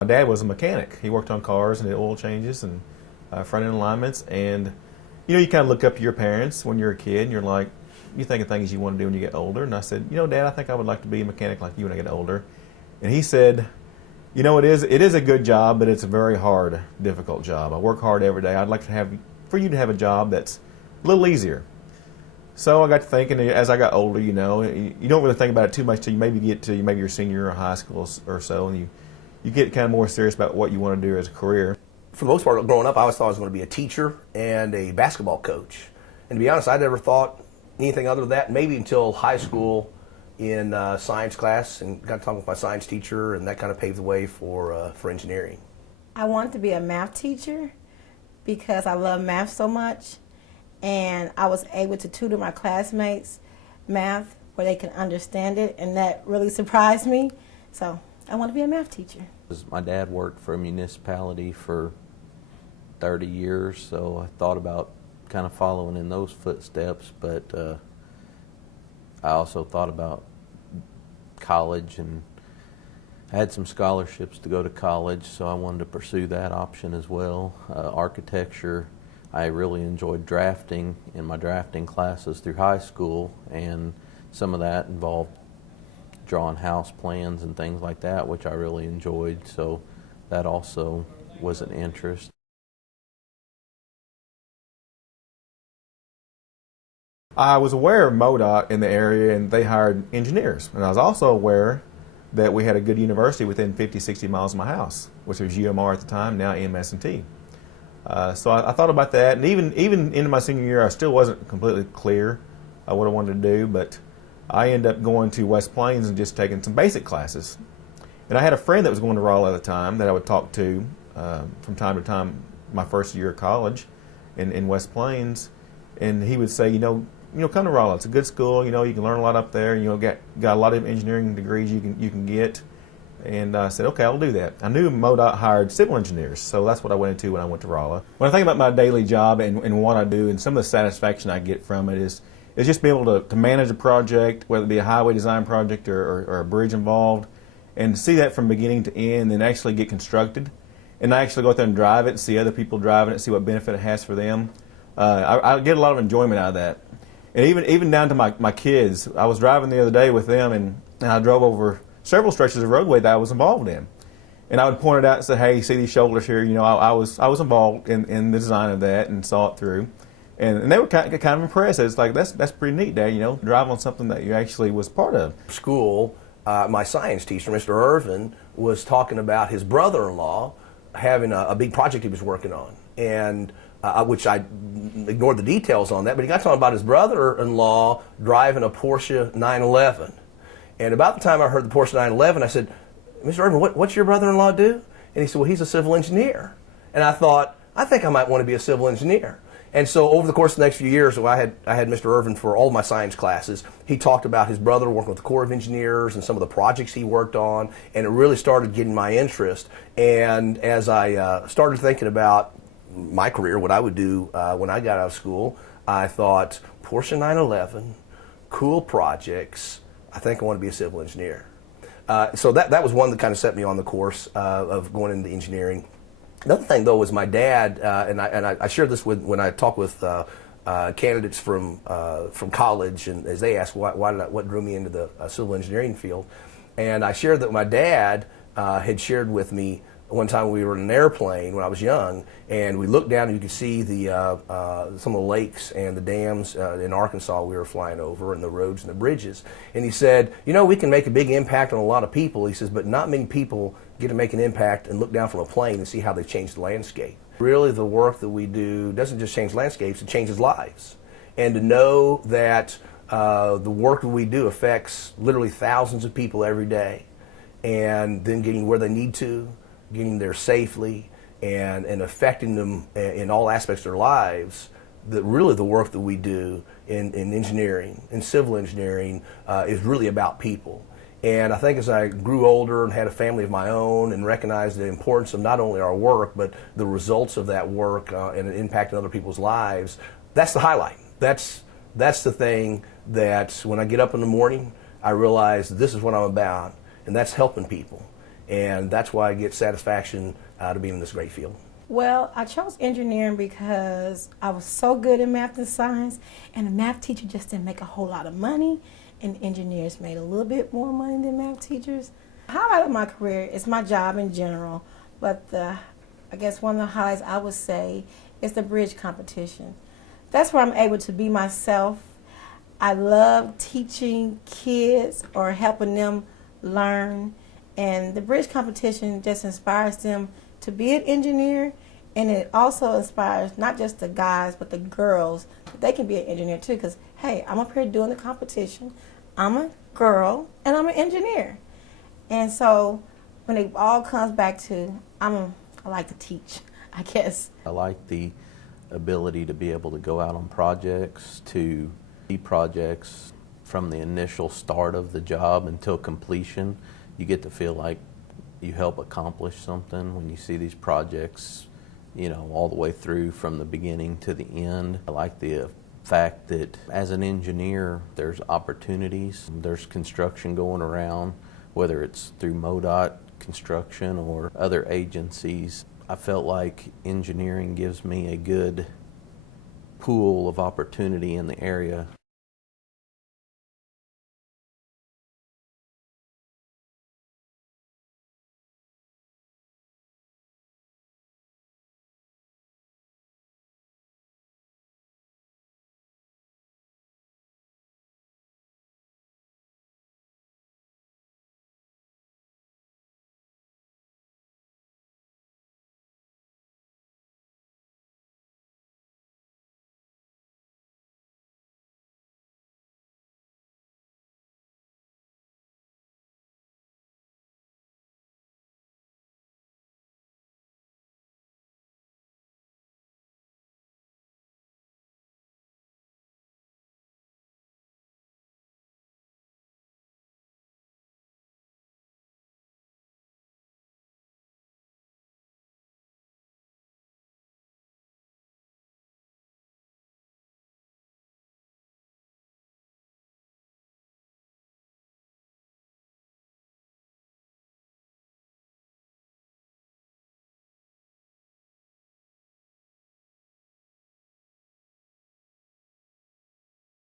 My dad was a mechanic. He worked on cars and did oil changes and front end alignments. And you kind of look up to your parents when you're a kid, and you're like, you think of things you want to do when you get older. And I said, Dad, I think I would like to be a mechanic like you when I get older. And he said, it is a good job, but it's a very hard, difficult job. I work hard every day. I'd like for you to have a job that's a little easier. So I got to thinking, as I got older, you don't really think about it too much till you maybe get to maybe your senior year of high school or so, and you get kind of more serious about what you want to do as a career. For the most part, growing up, I always thought I was going to be a teacher and a basketball coach. And to be honest, I never thought anything other than that, maybe until high school in science class, and got to talk with my science teacher, and that kind of paved the way for engineering. I wanted to be a math teacher because I love math so much, and I was able to tutor my classmates math where they can understand it, and that really surprised me. So I want to be a math teacher. My dad worked for a municipality for 30 years, so I thought about kind of following in those footsteps, but I also thought about college, and I had some scholarships to go to college, so I wanted to pursue that option as well. Architecture, I really enjoyed drafting in my drafting classes through high school, and some of that involved drawing house plans and things like that, which I really enjoyed, so that also was an interest. I was aware of MoDOT in the area, and they hired engineers. And I was also aware that we had a good university within 50, 60 miles of my house, which was UMR at the time, now MS&T. So I thought about that, and even into my senior year, I still wasn't completely clear what I wanted to do, but I ended up going to West Plains and just taking some basic classes. And I had a friend that was going to Rolla at the time that I would talk to from time to time my first year of college in West Plains, and he would say, come to Rolla. It's a good school. You can learn a lot up there. Got a lot of engineering degrees you can get. And I said, okay, I'll do that. I knew MoDOT hired civil engineers, so that's what I went into when I went to Rolla. When I think about my daily job and what I do, and some of the satisfaction I get from it is just being able to manage a project, whether it be a highway design project or a bridge involved, and see that from beginning to end, and actually get constructed, and I actually go out there and drive it and see other people driving it, see what benefit it has for them. I get a lot of enjoyment out of that. And even down to my kids. I was driving the other day with them, and I drove over several stretches of roadway that I was involved in. And I would point it out and say, hey, see these shoulders here? I was involved in the design of that and saw it through. And they were kind of impressed. It's like, that's pretty neat, Dad, drive on something that you actually was part of. School, my science teacher, Mr. Irvin, was talking about his brother-in-law having a big project he was working on. And which I ignored the details on that, but he got talking about his brother-in-law driving a Porsche 911. And about the time I heard the Porsche 911, I said, Mr. Irvin, what's your brother-in-law do? And he said, well, he's a civil engineer. And I thought, I think I might want to be a civil engineer. And so over the course of the next few years, so I had Mr. Irvin for all my science classes. He talked about his brother working with the Corps of Engineers and some of the projects he worked on, and it really started getting my interest. And as I started thinking about my career, what I would do when I got out of school, I thought, Porsche 911, cool projects, I think I want to be a civil engineer. So that was one that kind of set me on the course of going into engineering. Another thing, though, was my dad, and I shared this when I talk with candidates from college, and as they asked what drew me into the civil engineering field, and I shared that my dad had shared with me one time we were in an airplane when I was young, and we looked down and you could see some of the lakes and the dams in Arkansas we were flying over, and the roads and the bridges. And he said, we can make a big impact on a lot of people. He says, but not many people get to make an impact and look down from a plane and see how they've changed the landscape. Really, the work that we do doesn't just change landscapes, it changes lives. And to know that the work that we do affects literally thousands of people every day, and then getting where they need to, getting there safely, and affecting them in all aspects of their lives, that really the work that we do in engineering, in civil engineering, is really about people. And I think as I grew older and had a family of my own and recognized the importance of not only our work, but the results of that work and impacting other people's lives, that's the highlight. That's the thing that when I get up in the morning, I realize this is what I'm about, and that's helping people. and that's why I get satisfaction out of being in this great field. Well, I chose engineering because I was so good in math and science, and the math teacher just didn't make a whole lot of money, and engineers made a little bit more money than math teachers. The highlight of my career is my job in general, but I guess one of the highlights I would say is the bridge competition. That's where I'm able to be myself. I love teaching kids or helping them learn, and the bridge competition just inspires them to be an engineer, and it also inspires not just the guys but the girls that they can be an engineer too, because hey, I'm up here doing the competition, I'm a girl and I'm an engineer. And so when it all comes back to I like to teach, I guess. I like the ability to be able to go out on projects, to see projects from the initial start of the job until completion. You get to feel like you help accomplish something when you see these projects, you know, all the way through from the beginning to the end. I like the fact that as an engineer, there's opportunities, there's construction going around, whether it's through MoDOT construction or other agencies. I felt like engineering gives me a good pool of opportunity in the area